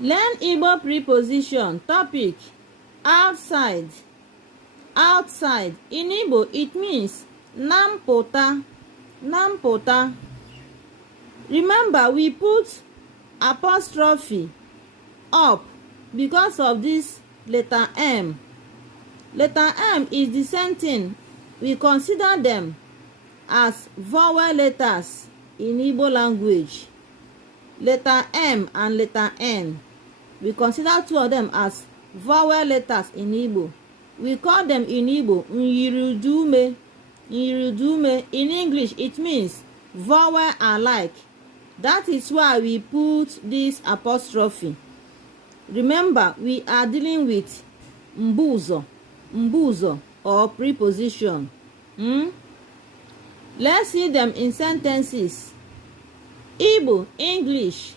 Learn Igbo preposition. Topic: outside. Outside. In Igbo, it means nampụta. Nampụta. Remember, we put apostrophe up because of this letter M. Letter M is the same thing. We consider them as vowel letters in Igbo language. Letter M and letter N. We consider two of them as vowel letters in Igbo. We call them in Igbo Nyiridume. Nyiridume. In English, it means vowel alike. That is why we put this apostrophe. Remember, we are dealing with mbuzo, mbuzo or preposition. Let's see them in sentences. Igbo, English.